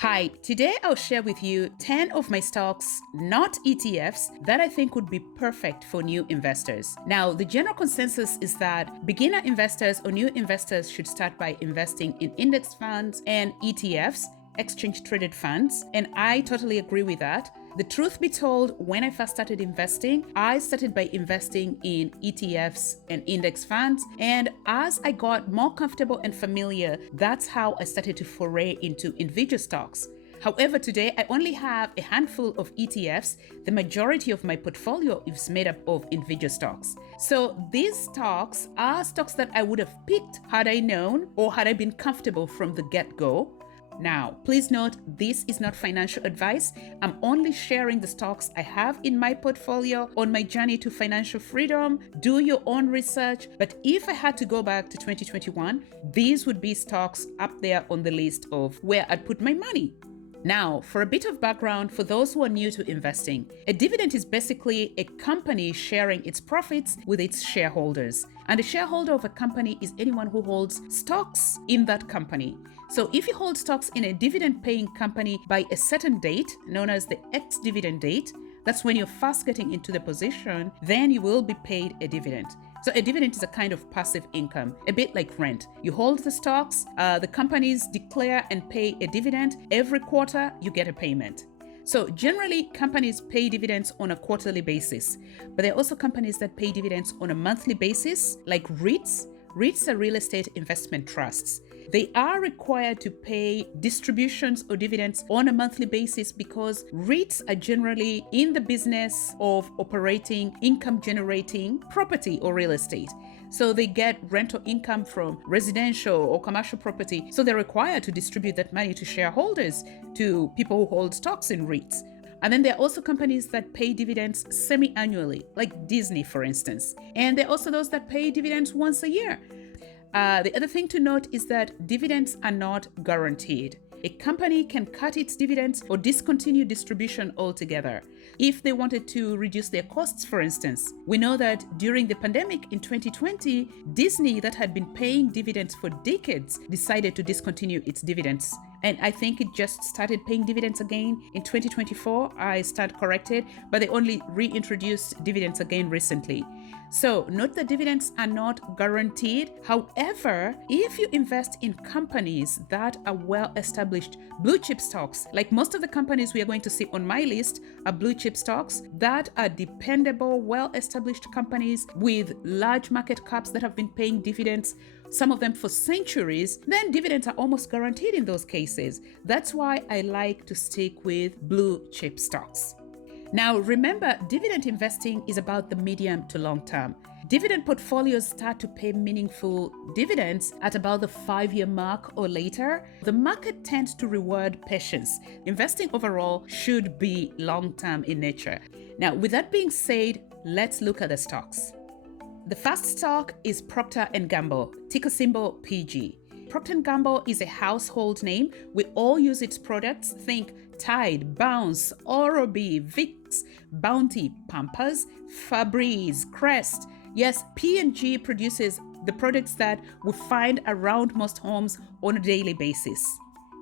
Hi, today I'll share with you 10 of my stocks, not ETFs, that I think would be perfect for new investors. Now, the general consensus is that beginner investors or new investors should start by investing in index funds and ETFs, exchange traded funds, and I totally agree with that. The truth be told, when I first started investing, I started by investing in ETFs and index funds. And as I got more comfortable and familiar, that's how I started to foray into individual stocks. However, today I only have a handful of ETFs. The majority of my portfolio is made up of individual stocks. So these stocks are stocks that I would have picked had I known or had I been comfortable from the get-go. Now, please note, this is not financial advice. I'm only sharing the stocks I have in my portfolio on my journey to financial freedom. Do your own research. But if I had to go back to 2021, these would be stocks up there on the list of where I'd put my money. Now, for a bit of background for those who are new to investing, a dividend is basically a company sharing its profits with its shareholders. And a shareholder of a company is anyone who holds stocks in that company. So if you hold stocks in a dividend-paying company by a certain date, known as the ex-dividend date, that's when you're first getting into the position, then you will be paid a dividend. So a dividend is a kind of passive income, a bit like rent. You hold the stocks, the companies declare and pay a dividend. Every quarter, you get a payment. So generally, companies pay dividends on a quarterly basis, but there are also companies that pay dividends on a monthly basis, like REITs. REITs are real estate investment trusts. They are required to pay distributions or dividends on a monthly basis because REITs are generally in the business of operating income-generating property or real estate. So they get rental income from residential or commercial property. So they're required to distribute that money to shareholders, to people who hold stocks in REITs. And then there are also companies that pay dividends semi-annually, like Disney, for instance. And there are also those that pay dividends once a year. The other thing to note is that dividends are not guaranteed. A company can cut its dividends or discontinue distribution altogether if they wanted to reduce their costs, for instance. We know that during the pandemic in 2020, Disney, that had been paying dividends for decades, decided to discontinue its dividends. And I think it just started paying dividends again in 2024. I stand corrected, but they only reintroduced dividends again recently. So note that dividends are not guaranteed. However, if you invest in companies that are well-established blue chip stocks, like most of the companies we are going to see on my list are blue chip stocks that are dependable, well-established companies with large market caps that have been paying dividends, some of them for centuries, then dividends are almost guaranteed in those cases. That's why I like to stick with blue chip stocks. Now, remember, dividend investing is about the medium to long term. Dividend portfolios start to pay meaningful dividends at about the 5-year mark or later. The market tends to reward patience. Investing overall should be long-term in nature. Now, with that being said, let's look at the stocks. The first stock is Procter & Gamble, ticker symbol PG. Procter & Gamble is a household name. We all use its products. Think Tide, Bounce, Oral-B, Vicks, Bounty, Pampers, Febreze, Crest. Yes, P&G produces the products that we find around most homes on a daily basis.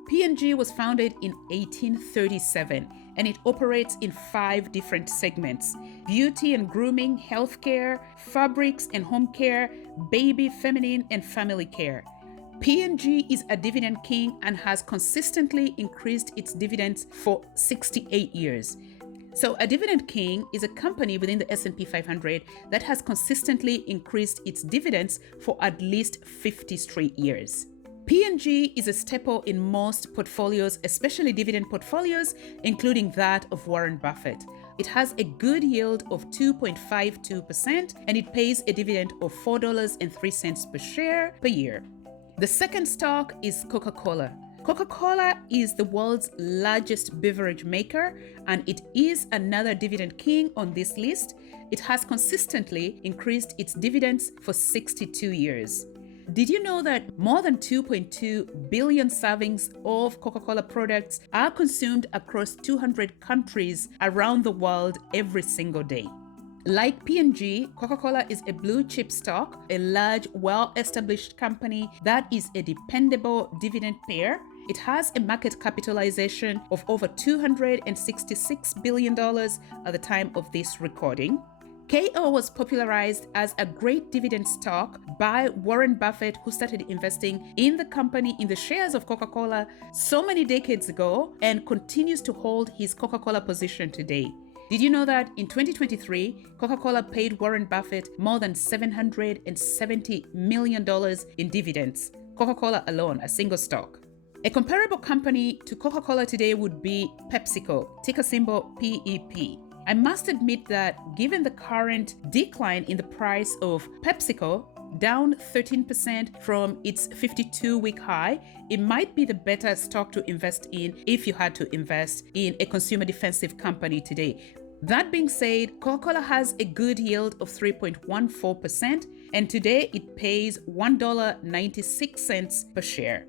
P&G was founded in 1837 and it operates in 5 different segments: beauty and grooming, healthcare, fabrics and home care, baby, feminine, and family care. P&G is a dividend king and has consistently increased its dividends for 68 years. So a dividend king is a company within the S&P 500 that has consistently increased its dividends for at least 50 straight years. P&G is a staple in most portfolios, especially dividend portfolios, including that of Warren Buffett. It has a good yield of 2.52% and it pays a dividend of $4.03 per share per year. The second stock is Coca-Cola. Coca-Cola is the world's largest beverage maker, and it is another dividend king on this list. It has consistently increased its dividends for 62 years. Did you know that more than 2.2 billion servings of Coca-Cola products are consumed across 200 countries around the world every single day? Like P&G, Coca-Cola is a blue chip stock, a large, well-established company that is a dependable dividend payer. It has a market capitalization of over $266 billion at the time of this recording. KO was popularized as a great dividend stock by Warren Buffett, who started investing in the company in the shares of Coca-Cola so many decades ago and continues to hold his Coca-Cola position today. Did you know that in 2023, Coca-Cola paid Warren Buffett more than $770 million in dividends? Coca-Cola alone, a single stock. A comparable company to Coca-Cola today would be PepsiCo, ticker symbol PEP. I must admit that given the current decline in the price of PepsiCo, down 13% from its 52-week high, it might be the better stock to invest in if you had to invest in a consumer defensive company today. That being said, Coca-Cola has a good yield of 3.14%, and today it pays $1.96 per share.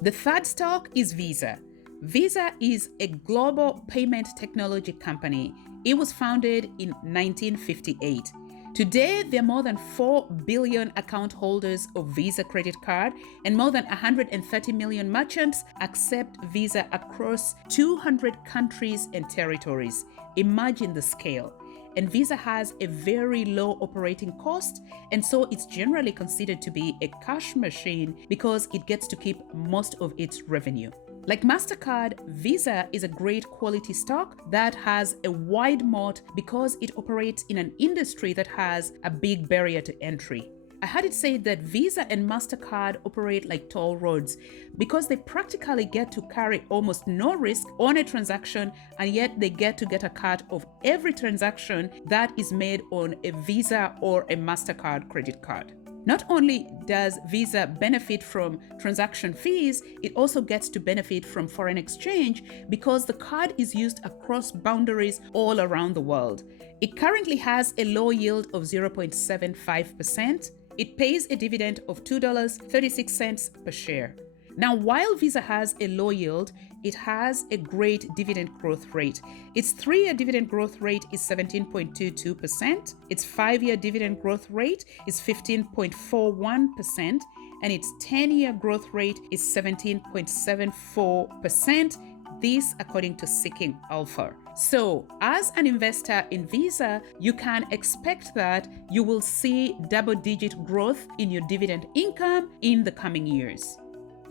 The third stock is Visa. Visa is a global payment technology company. It was founded in 1958. Today, there are more than 4 billion account holders of Visa credit card, and more than 130 million merchants accept Visa across 200 countries and territories. Imagine the scale. And Visa has a very low operating cost, and so it's generally considered to be a cash machine because it gets to keep most of its revenue. Like MasterCard, Visa is a great quality stock that has a wide moat because it operates in an industry that has a big barrier to entry. I had it said that Visa and MasterCard operate like toll roads because they practically get to carry almost no risk on a transaction, and yet they get to get a cut of every transaction that is made on a Visa or a MasterCard credit card. Not only does Visa benefit from transaction fees, it also gets to benefit from foreign exchange because the card is used across boundaries all around the world. It currently has a low yield of 0.75%. It pays a dividend of $2.36 per share. Now, while Visa has a low yield, it has a great dividend growth rate. Its 3-year dividend growth rate is 17.22%. Its 5-year dividend growth rate is 15.41%. And its 10-year growth rate is 17.74%. This according to Seeking Alpha. So, as an investor in Visa, you can expect that you will see double-digit growth in your dividend income in the coming years.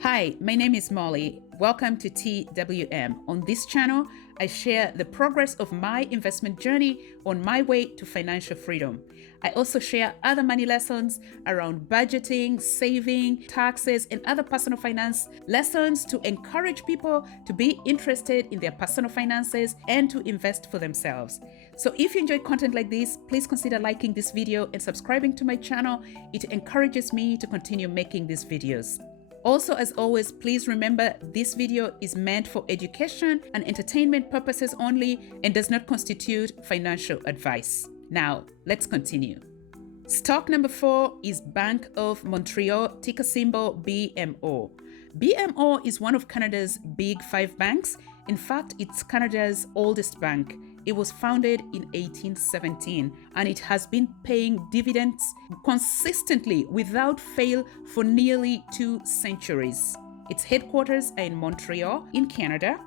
Hi, my name is Molly. Welcome to TWM. On this channel, I share the progress of my investment journey on my way to financial freedom. I also share other money lessons around budgeting, saving, taxes, and other personal finance lessons to encourage people to be interested in their personal finances and to invest for themselves. So if you enjoy content like this, please consider liking this video and subscribing to my channel. It encourages me to continue making these videos. Also, as always, please remember this video is meant for education and entertainment purposes only and does not constitute financial advice. Now, let's continue. Stock number 4 is Bank of Montreal, ticker symbol BMO. BMO is one of Canada's big 5 banks. In fact, it's Canada's oldest bank. It was founded in 1817 and it has been paying dividends consistently without fail for nearly 2 centuries. Its headquarters are in Montreal, in Canada.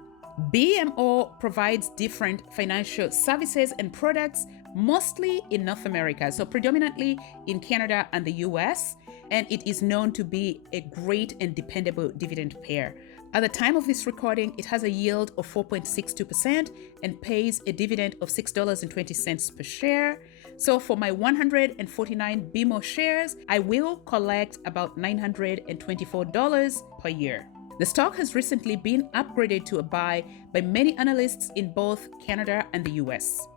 BMO provides different financial services and products mostly in North America, so predominantly in Canada and the US, and it is known to be a great and dependable dividend payer. At the time of this recording, it has a yield of 4.62% and pays a dividend of $6.20 per share. So for my 149 BMO shares, I will collect about $924 per year. The stock has recently been upgraded to a buy by many analysts in both Canada and the US.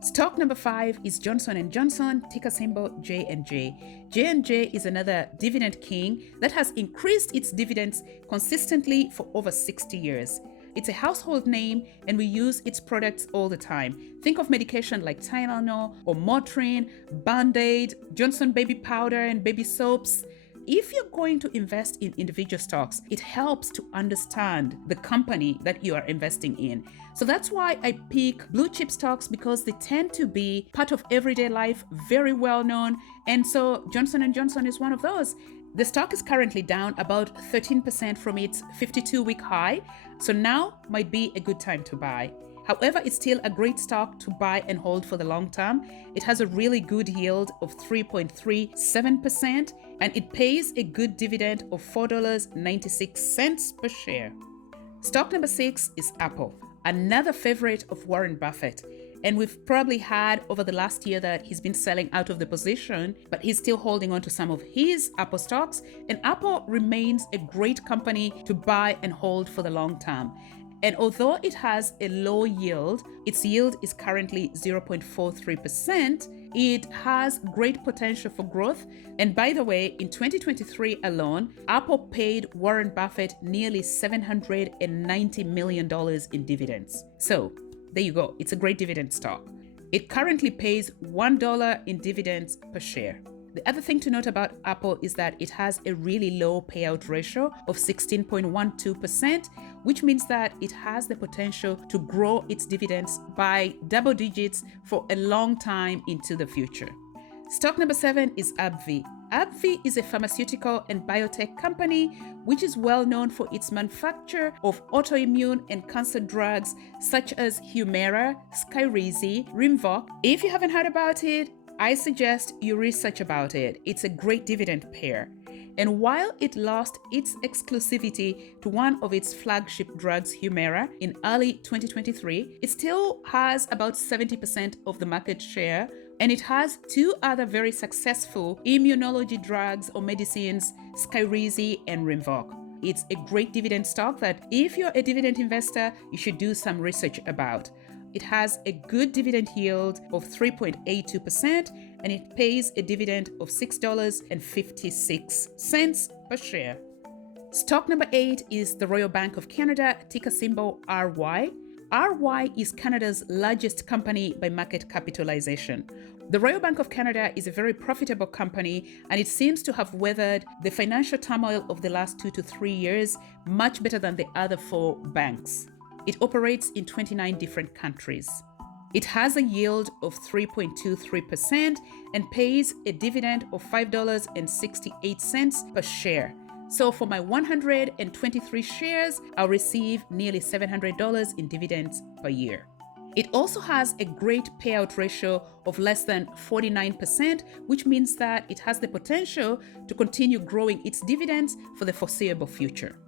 Stock number 5 is Johnson & Johnson, ticker symbol J&J. J&J is another dividend king that has increased its dividends consistently for over 60 years. It's a household name and we use its products all the time. Think of medication like Tylenol or Motrin, Band-Aid, Johnson baby powder and baby soaps. If you're going to invest in individual stocks, it helps to understand the company that you are investing in. So that's why I pick blue chip stocks, because they tend to be part of everyday life, very well known. And so Johnson & Johnson is one of those. The stock is currently down about 13% from its 52-week high, so now might be a good time to buy. However, it's still a great stock to buy and hold for the long term. It has a really good yield of 3.37%, and it pays a good dividend of $4.96 per share. Stock number 6 is Apple, another favorite of Warren Buffett. And we've probably had over the last year that he's been selling out of the position, but he's still holding on to some of his Apple stocks. And Apple remains a great company to buy and hold for the long term. And although it has a low yield, its yield is currently 0.43%, it has great potential for growth. And by the way, in 2023 alone, Apple paid Warren Buffett nearly $790 million in dividends. So there you go. It's a great dividend stock. It currently pays $1 in dividends per share. The other thing to note about Apple is that it has a really low payout ratio of 16.12%, which means that it has the potential to grow its dividends by double digits for a long time into the future. Stock number 7 is AbbVie. AbbVie is a pharmaceutical and biotech company which is well known for its manufacture of autoimmune and cancer drugs such as Humira, Skyrizi, Rinvoq. If you haven't heard about it, I suggest you research about it. It's a great dividend payer. And while it lost its exclusivity to one of its flagship drugs, Humira, in early 2023, it still has about 70% of the market share, and it has two other very successful immunology drugs or medicines, Skyrizi and Rinvoq. It's a great dividend stock that if you're a dividend investor, you should do some research about. It has a good dividend yield of 3.82%, and it pays a dividend of $6.56 per share. Stock number 8 is the Royal Bank of Canada, ticker symbol RY. RY is Canada's largest company by market capitalization. The Royal Bank of Canada is a very profitable company, and it seems to have weathered the financial turmoil of the last 2 to 3 years much better than the other 4 banks. It operates in 29 different countries. It has a yield of 3.23% and pays a dividend of $5.68 per share. So for my 123 shares, I'll receive nearly $700 in dividends per year. It also has a great payout ratio of less than 49%, which means that it has the potential to continue growing its dividends for the foreseeable future.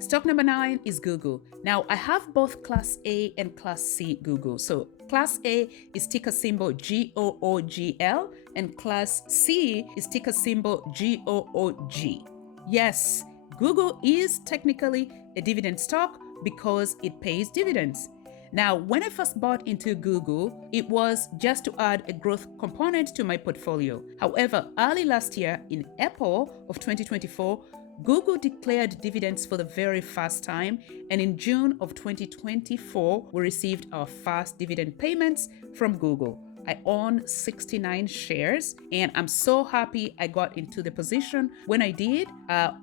Stock number 9 is Google. Now, I have both Class A and Class C Google. So Class A is ticker symbol GOOGL and Class C is ticker symbol GOOG. Yes, Google is technically a dividend stock because it pays dividends. Now, when I first bought into Google, it was just to add a growth component to my portfolio. However, early last year in April of 2024, Google declared dividends for the very first time, and in June of 2024, we received our first dividend payments from Google. I own 69 shares, and I'm so happy I got into the position when I did.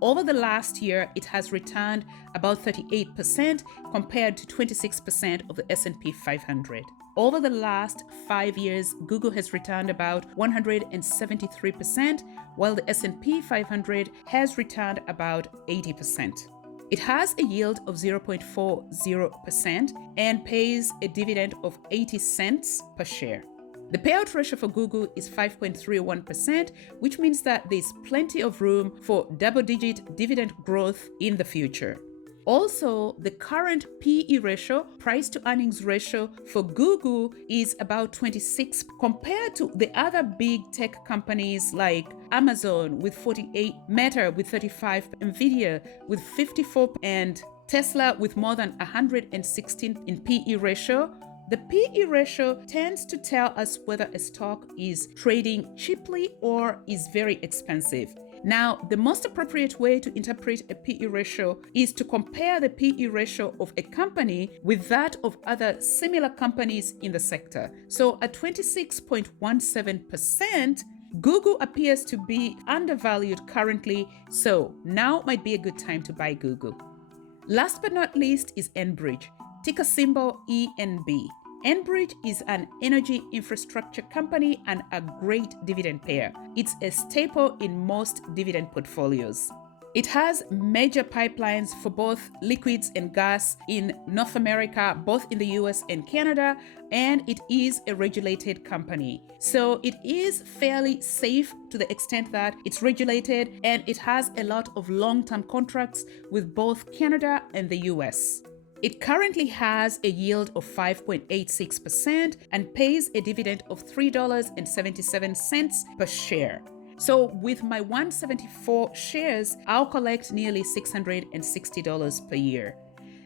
Over the last year, it has returned about 38% compared to 26% of the S&P 500. Over the last 5 years, Google has returned about 173%, while the S&P 500 has returned about 80%. It has a yield of 0.40% and pays a dividend of 80 cents per share. The payout ratio for Google is 5.31%, which means that there's plenty of room for double-digit dividend growth in the future. Also, the current PE ratio, price to earnings ratio for Google, is about 26 compared to the other big tech companies like Amazon with 48, Meta with 35, Nvidia with 54, and Tesla with more than 116 in PE ratio. The PE ratio tends to tell us whether a stock is trading cheaply or is very expensive. Now, the most appropriate way to interpret a PE ratio is to compare the PE ratio of a company with that of other similar companies in the sector. So at 26.17%, Google appears to be undervalued currently, so now might be a good time to buy Google. Last but not least is Enbridge, ticker symbol ENB. Enbridge is an energy infrastructure company and a great dividend payer. It's a staple in most dividend portfolios. It has major pipelines for both liquids and gas in North America, both in the US and Canada, and it is a regulated company. So it is fairly safe to the extent that it's regulated, and it has a lot of long-term contracts with both Canada and the US. It currently has a yield of 5.86% and pays a dividend of $3.77 per share. So with my 174 shares, I'll collect nearly $660 per year.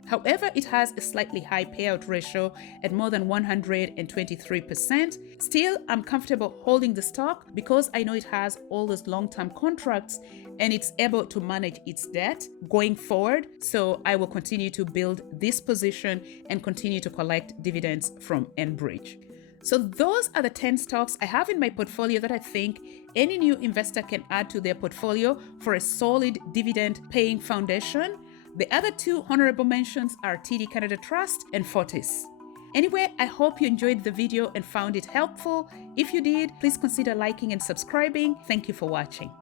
However, it has a slightly high payout ratio at more than 123%. Still, I'm comfortable holding the stock because I know it has all those long-term contracts and it's able to manage its debt going forward. So I will continue to build this position and continue to collect dividends from Enbridge. So those are the 10 stocks I have in my portfolio that I think any new investor can add to their portfolio for a solid dividend paying foundation. The other two honorable mentions are TD Canada Trust and Fortis. Anyway, I hope you enjoyed the video and found it helpful. If you did, please consider liking and subscribing. Thank you for watching.